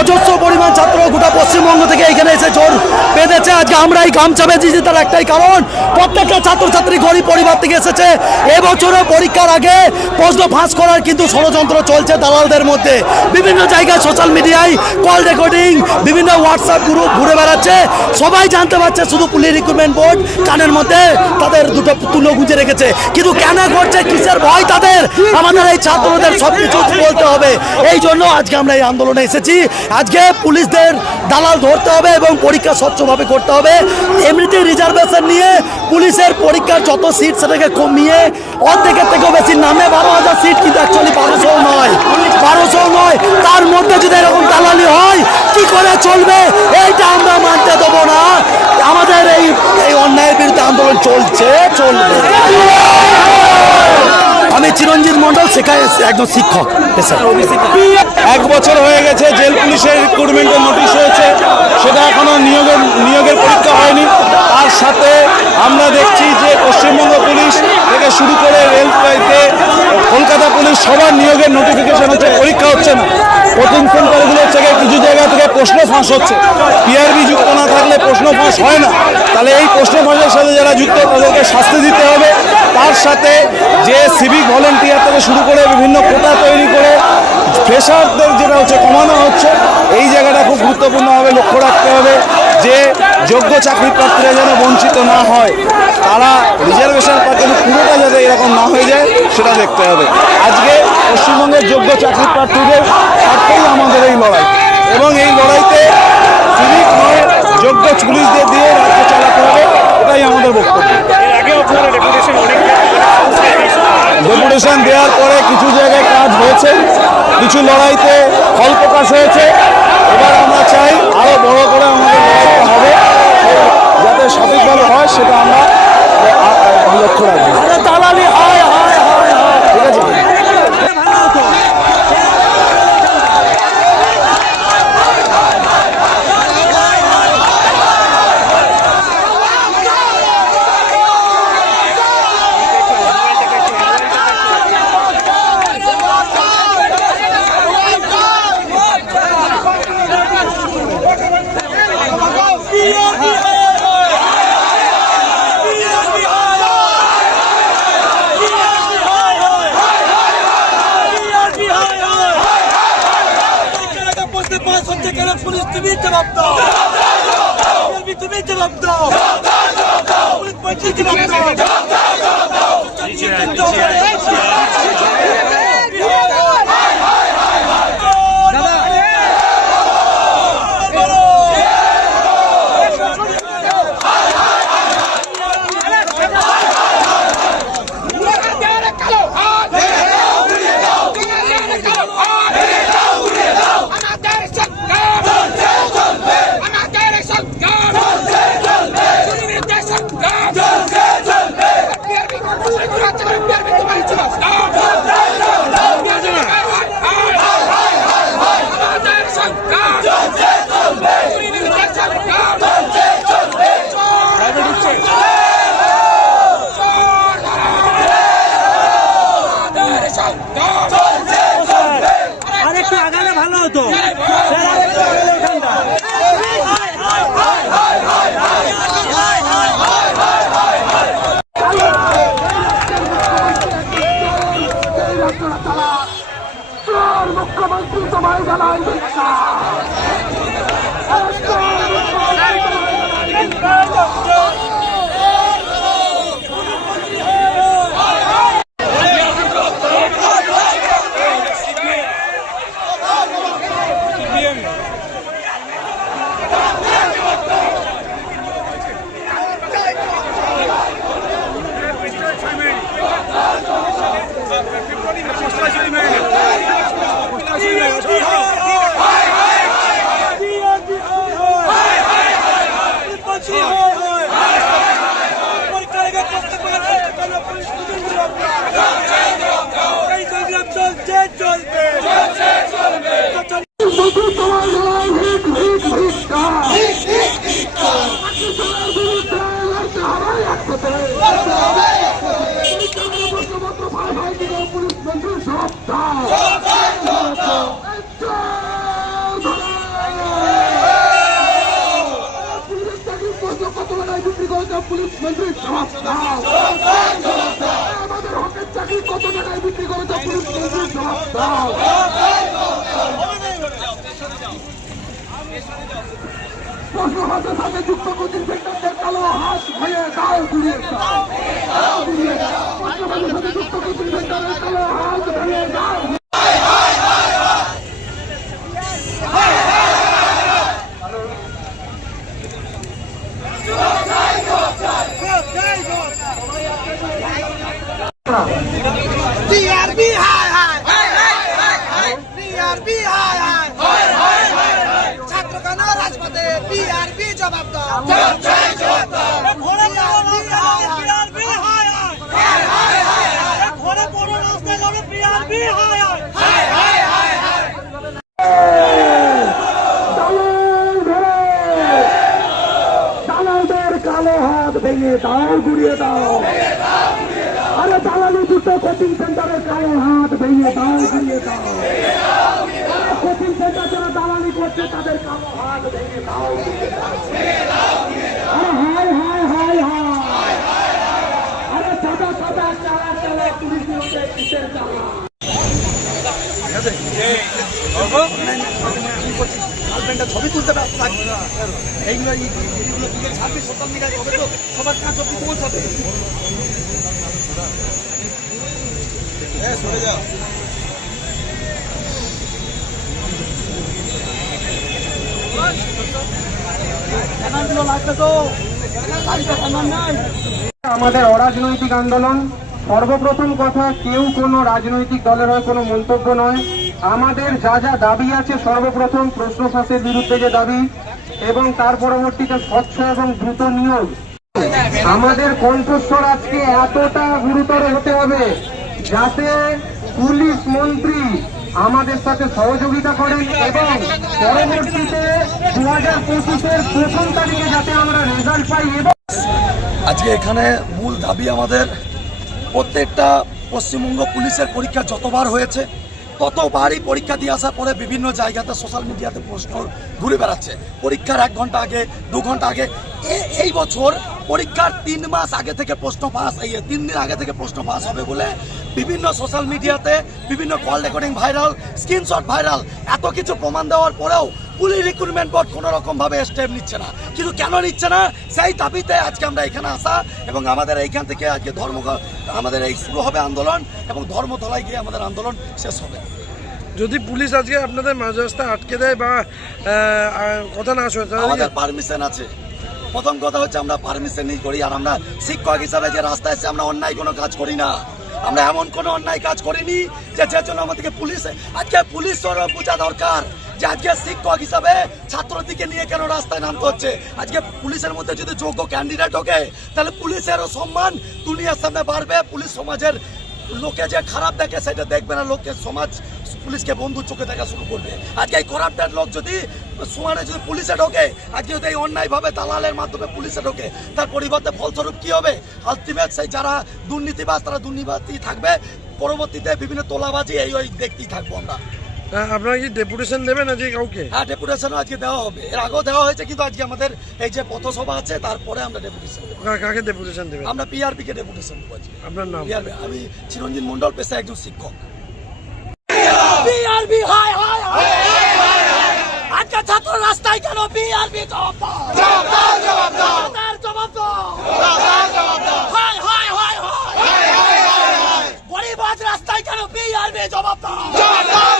অজস্র পরিমাণ ছাত্র গোটা পশ্চিমবঙ্গ থেকে এখানে এসে জোর বেঁধেছে। আজকে আমরা এই গামছা বেঁধেছি, তার একটাই কারণ, প্রত্যেকটা ছাত্রছাত্রী, গরিব পরিবার থেকে এসেছে। এবছরে পরীক্ষার আগে প্রশ্ন ফাঁস করার কিন্তু ষড়যন্ত্র চলছে দালালদের মধ্যে। বিভিন্ন জায়গায় সোশ্যাল মিডিয়ায় কল রেকর্ডিং বিভিন্ন হোয়াটসঅ্যাপ গ্রুপ ঘুরে বেড়াচ্ছে। সবাই জানতে পারছে, শুধু পুলিশ রিক্রুটমেন্ট বোর্ড কানের মধ্যে তাদের দুটো তুলো গুঁজে রেখেছে। কিন্তু কেন করছে কিসের ভয় তাদের? আমাদের এই ছাত্রদের সব কিছু বলতে হবে। এই জন্য আজকে আমরা এই আন্দোলনে এসেছি। আজকে পুলিশদের দালাল ধরতে হবে এবং পরীক্ষা স্বচ্ছভাবে করতে হবে। এমনিতেই রিজার্ভেশন নিয়ে পুলিশের পরীক্ষার যত সিট সেটাকে কমিয়ে অর্ধেকের থেকেও বেশি নামে বারো হাজার সিট কিন্তু অ্যাকচুয়ালি বারোশো নয়। বারোশো নয়। তার মধ্যে যদি এরকম দালালি হয়, কি করে চলবে? এইটা আমরা মানতে দেবো না। আমাদের এই এই অন্যায়ের বিরুদ্ধে আন্দোলন চলছে, চলবে। আমি চিরঞ্জিত মন্ডল শেখায় একজন শিক্ষক। এক বছর হয়ে গেছে, জেল পুলিশের রিক্রুটমেন্টের নোটিশ হয়েছে। সেটা এখনও নিয়োগের নিয়োগের পরীক্ষা হয়নি। তার সাথে আমরা দেখছি যে পশ্চিমবঙ্গ পুলিশ থেকে শুরু করে রেলওয়েতে কলকাতা পুলিশ সবার নিয়োগের নোটিফিকেশন হচ্ছে, পরীক্ষা হচ্ছে না। কোচিং সেন্টারগুলোর থেকে কিছু জায়গা থেকে প্রশ্ন ফাঁস হচ্ছে। পিআরবি যুক্ত না থাকলে প্রশ্ন ফাঁস হয় না। তাহলে এই প্রশ্ন ফাঁসের সাথে যারা যুক্ত, তাদেরকে শাস্তি দিতে হবে। তার সাথে যে সিভিক ভলেন্টিয়ার থেকে শুরু করে বিভিন্ন কোটা তৈরি করে ফ্রেশারদের যেটা হচ্ছে, কমানো হচ্ছে, এই জায়গাটা খুব গুরুত্বপূর্ণভাবে লক্ষ্য রাখতে হবে যে যোগ্য চাকরি প্রার্থীরা যেন বঞ্চিত না হয়, তারা রিজার্ভেশন কিন্তু পুরোটা যাতে এরকম না হয়ে যায়, সেটা দেখতে হবে। আজকে পশ্চিমবঙ্গের যোগ্য চাকরি প্রার্থীদের স্বার্থেই আমাদের এই লড়াই এবং এই লড়াইতে সিভিক নয়, যোগ্য পুলিশদের দিয়ে রাজ্য চালাতে হবে, এটাই আমাদের বক্তব্য। ডেপুটেশন দেওয়ার পরে কিছু জায়গায় কাজ হয়েছে কিছু লড়াইতে ফল প্রকাশ হয়েছে এবার আমরা চাই আরও বড় করে আমাদের লড়াইটা হবে যাতে সঠিকভাবে হয় সেটা আমরা আ- আ- লক্ষ্য রাখব দালালি হয় হয় হয় হয় ঠিক আছে পুলিশ তুমি জবাব দাও PRB তুমি জবাব দাও Sabotage! মন্ত্রী জবাব দাও আমাদের হকের চাকরি কত টাকায় বিক্রি করেছে পুলিশ মন্ত্রী জবাব দাও প্রশ্ন হাতে সাথে যুক্ত কোচিং সেন্টারদের কালো হাত ভয়ে দাও। ঘুরিয়ে দাও। প্রশ্ন হাতে যুক্ত কোচিং সেন্টারের কালো হাত ভয়ে দাও বিআরবি হাই হাই বিআরবি হাই হাই ছাত্র কেন রাজপথে বিআরবি জবাব দাও ঘরে বিআরবি হাই হাই ঘরে বড় রাস্তায় যাবে বিআরবি হাই হাই দালাল ধরে দালালদের কালো ভেঙে দাও ঘুরিয়ে দাও। আরে দালালি দুটো কোচিং সেন্টারের কালো হাত ভেঙে দাও, ঘুরিয়ে দাও। কোচিং সেন্টার যারা দালালি করছে, তাদের কালো হাত ভেঙে দাও। আরে হাই হাই হাই হাই আরে সাদা সাদা চালা চালা পুলিশ কিসের চালা গার্লফ্রেন্ডের ছবি তুলতে এইগুলো এই ভিডিওগুলো তুলে ছাড়বি সোশ্যাল মিডিয়ায় হবে তো সবার পৌঁছাবে আমাদের অরাজনৈতিক আন্দোলন সর্বপ্রথম কথা, কেউ কোনো রাজনৈতিক দলের হয়ে কোনো মন্তব্য নয়। আমাদের যা যা দাবি আছে, সর্বপ্রথম প্রশ্ন ফাঁসের বিরুদ্ধে যে দাবি এবং তার পরবর্তীতে স্বচ্ছ এবং দ্রুত নিয়োগ। আমাদের কণ্ঠস্বর আজকে এতটা গুরুতর হতে হবে যাতে পুলিশ মন্ত্রী আমাদের সাথে সহযোগিতা করেন এবং পরবর্তীতে দু হাজার পঁচিশের প্রথম তারিখে যাতে আমরা রেজাল্ট পাই এবং আজকে এখানে মূল দাবি আমাদের প্রত্যেকটা পশ্চিমবঙ্গ পুলিশের পরীক্ষা যতবার হয়েছে, ততবারই পরীক্ষা দিয়ে আসার পরে বিভিন্ন জায়গাতে সোশ্যাল মিডিয়াতে প্রশ্ন ঘুরে বেড়াচ্ছে। পরীক্ষার এক ঘণ্টা আগে, দু ঘণ্টা আগে এই বছর পরীক্ষার তিন মাস আগে থেকে প্রশ্ন পাস এই তিন দিন আগে থেকে প্রশ্ন পাস হবে বলে বিভিন্ন সোশ্যাল মিডিয়াতে বিভিন্ন call recording viral screenshot viral এত কিছু প্রমাণ দেওয়ার পরেও পুলিশ রিক্রুটমেন্ট বোর্ড কোনো রকম ভাবে স্টেপ নিচ্ছে না। কিন্তু কেন নিচ্ছে না? সেই দাবিতে আজকে আমরা এখানে আসা এবং আমাদের এইখান থেকে আজকে ধর্ম আমাদের এই শুরু হবে আন্দোলন এবং ধর্মতলায় গিয়ে আমাদের আন্দোলন শেষ হবে। যদি পুলিশ আজকে আপনাদের মাঝ রাস্তায় আটকে দেয় বা কথা না শোনে আমাদের পারমিশন আছে। প্রথম কথা হচ্ছে আমরা পারমিশন নিয়ে করি আর আমরা শিক্ষক হিসাবে যে রাস্তায় এসে আমরা অন্যায় কোনো কাজ করি না। আমরা এমন কোনো অন্যায় কাজ করিনি যে যার জন্য আমাদেরকে পুলিশ, আজকে পুলিশ বোঝা দরকার যে আজকে শিক্ষক হিসাবে ছাত্রদিকে নিয়ে কেন রাস্তায় নামতে হচ্ছে? আজকে পুলিশের মধ্যে যদি যোগ্য ক্যান্ডিডেট ঢোকে, তাহলে পুলিশেরও সম্মান দুনিয়ার সামনে বাড়বে, পুলিশ সমাজের লোকে যে খারাপ দেখে সেটা দেখবে না, লোকে সমাজ, পুলিশকে বন্ধু চোখে দেখা শুরু করবে। আজকে এই করাপ্টেড লোক যদি সমানে যদি পুলিশে ঢোকে, আজকে যদি এই অন্যায়ভাবে দালালের মাধ্যমে পুলিশে ঢোকে, তার পরিবর্তে ফলস্বরূপ কী হবে? আলটিমেট সেই যারা দুর্নীতিবাস তারা দুর্নীতিবাসী থাকবে। পরবর্তীতে বিভিন্ন তোলাবাজি এই ওই দেখতেই থাকব আমরা। আপনারা কি ডেপুটেশন দেবেন আজকে কাউকে? হ্যাঁ ডেপুটেশনও আজকে দেওয়া হবে। এর আগেও দেওয়া হয়েছে কিন্তু আজকে আমাদের এই যে পথসভা আছে তারপরে আমরা ডেপুটেশন দেবো। কাকে ডেপুটেশন দেবেন? আমরা পিআরপি কে ডেপুটেশন দেবো আজকে। আপনার নাম? আমি চিরঞ্জিত মন্ডল পেশা একজন শিক্ষক। বিআরবি হাই হাই হাই আজকে ছাত্র রাস্তায় কেন বিআরবি জবাব দাও? জবাব দাও জবাব দাও। জবাব দাও। জবাব দাও। হাই হাই হাই হাই গরিব আজ রাস্তায় কেন দাও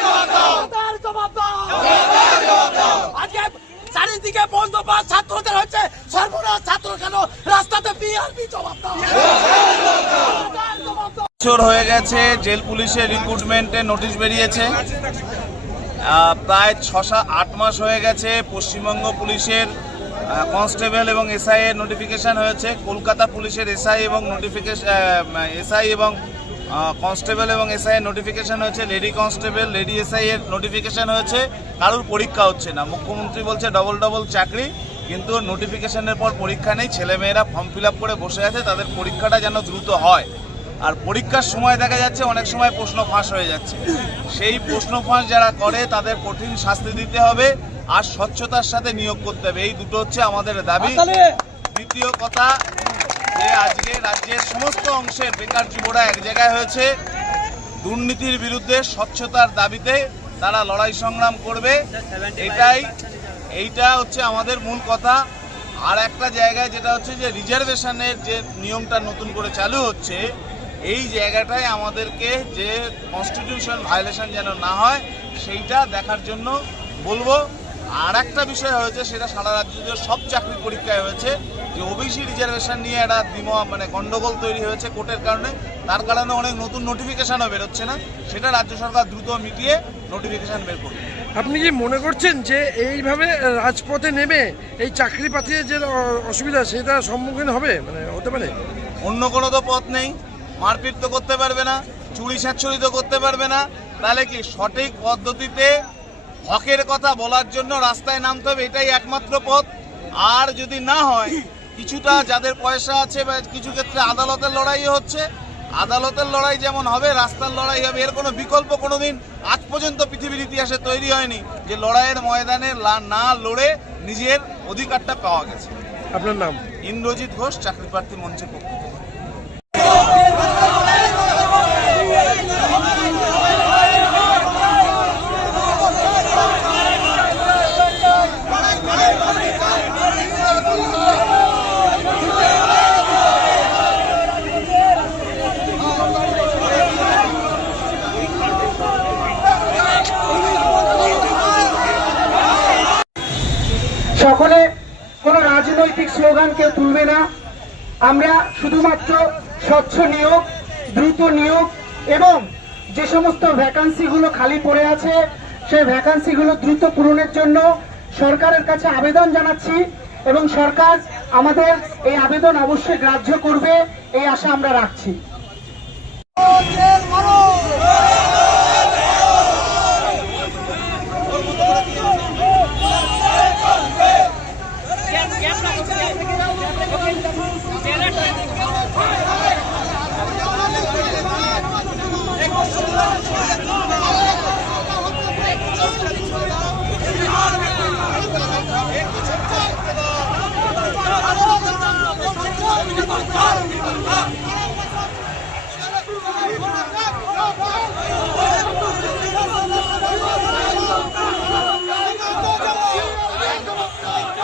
জবাব দাও জবাব দাও জবাব দাও আজকে চারিদিকে বন্ধ পাস ছাত্রদের হচ্ছে সর্বনাশ ছাত্র কেন রাস্তাতে বিআরবি জবাব দাও জবাব দাও বছর হয়ে গেছে, জেল পুলিশের রিক্রুটমেন্টে নোটিশ বেরিয়েছে। প্রায় ছ সাত আট মাস হয়ে গেছে পশ্চিমবঙ্গ পুলিশের কনস্টেবল এবং এসআই এর নোটিফিকেশান হয়েছে। কলকাতা পুলিশের এসআই এবং নোটিফিকেশন এসআই এবং কনস্টেবল এবং এসআই এর নোটিফিকেশান হয়েছে। লেডি কনস্টেবল লেডি এসআই এর নোটিফিকেশন হয়েছে। কারোর পরীক্ষা হচ্ছে না। মুখ্যমন্ত্রী বলছে ডবল ডবল চাকরি, কিন্তু নোটিফিকেশনের পর পরীক্ষা নেই। ছেলেমেয়েরা ফর্ম ফিল করে বসে আছে, তাদের পরীক্ষাটা যেন দ্রুত হয়। আর পরীক্ষার সময় দেখা যাচ্ছে অনেক সময় প্রশ্ন ফাঁস হয়ে যাচ্ছে। সেই প্রশ্ন ফাঁস যারা করে তাদের কঠিন শাস্তি দিতে হবে আর স্বচ্ছতার সাথে নিয়োগ করতে হবে। এই দুটো হচ্ছে আমাদের দাবি। দ্বিতীয় কথা যে আজকে রাজ্যের সমস্ত অংশের বেকার যুবরা এক জায়গায় হয়েছে দুর্নীতির বিরুদ্ধে স্বচ্ছতার দাবিতে তারা লড়াই সংগ্রাম করবে। এটাই এইটা হচ্ছে আমাদের মূল কথা। আর একটা জায়গায় যেটা হচ্ছে যে রিজার্ভেশনের যে নিয়মটা নতুন করে চালু হচ্ছে এই জায়গাটায় আমাদেরকে যে কনস্টিটিউশন ভায়োলেশন যেন না হয় সেইটা দেখার জন্য বলব। আর একটা বিষয় হয়েছে সেটা সারা রাজ্য সব চাকরির পরীক্ষায় হয়েছে। যে ওবিসি রিজার্ভেশন নিয়ে একটা দিম মানে গন্ডগোল তৈরি হয়েছে কোর্টের কারণে। তার কারণে অনেক নতুন নোটিফিকেশনও বেরোচ্ছে না। সেটা রাজ্য সরকার দ্রুত মিটিয়ে নোটিফিকেশান বের করবে। আপনি কি মনে করছেন যে এইভাবে রাজপথে নেমে এই চাকরি পাতিয়ে যে অসুবিধা সেটা সম্মুখীন হবে? মানে হতে পারে। অন্য কোনো তো পথ নেই। মারপিট তো করতে পারবে না চুরি ছাচ্ছরি তো করতে পারবে না। তাহলে কি সঠিক পদ্ধতিতে হকের কথা বলার জন্য রাস্তায় নামতে হবে এটাই একমাত্র পথ। আর যদি না হয় কিছুটা যাদের পয়সা আছে বা কিছু ক্ষেত্রে আদালতের লড়াই হচ্ছে আদালতের লড়াই যেমন হবে রাস্তার লড়াই হবে এর কোনো বিকল্প কোনোদিন আজ পর্যন্ত পৃথিবীর ইতিহাসে তৈরি হয়নি যে লড়াইয়ের ময়দানে না লড়ে নিজের অধিকারটা পাওয়া গেছে। আপনার নাম? ইন্দ্রজিৎ ঘোষ চাকরি প্রার্থী মঞ্চের পক্ষ স্লোগান কেউ তুলবে না। আমরা শুধুমাত্র স্বচ্ছ নিয়োগ, দ্রুত নিয়োগ এবং যে সমস্ত ভ্যাকান্সিগুলো খালি পড়ে আছে, সেই ভ্যাকান্সিগুলো দ্রুত পূরণের জন্য সরকারের কাছে আবেদন জানাচ্ছি এবং সরকার আমাদের এই আবেদন অবশ্যই গ্রাহ্য করবে, এই আশা আমরা রাখছি।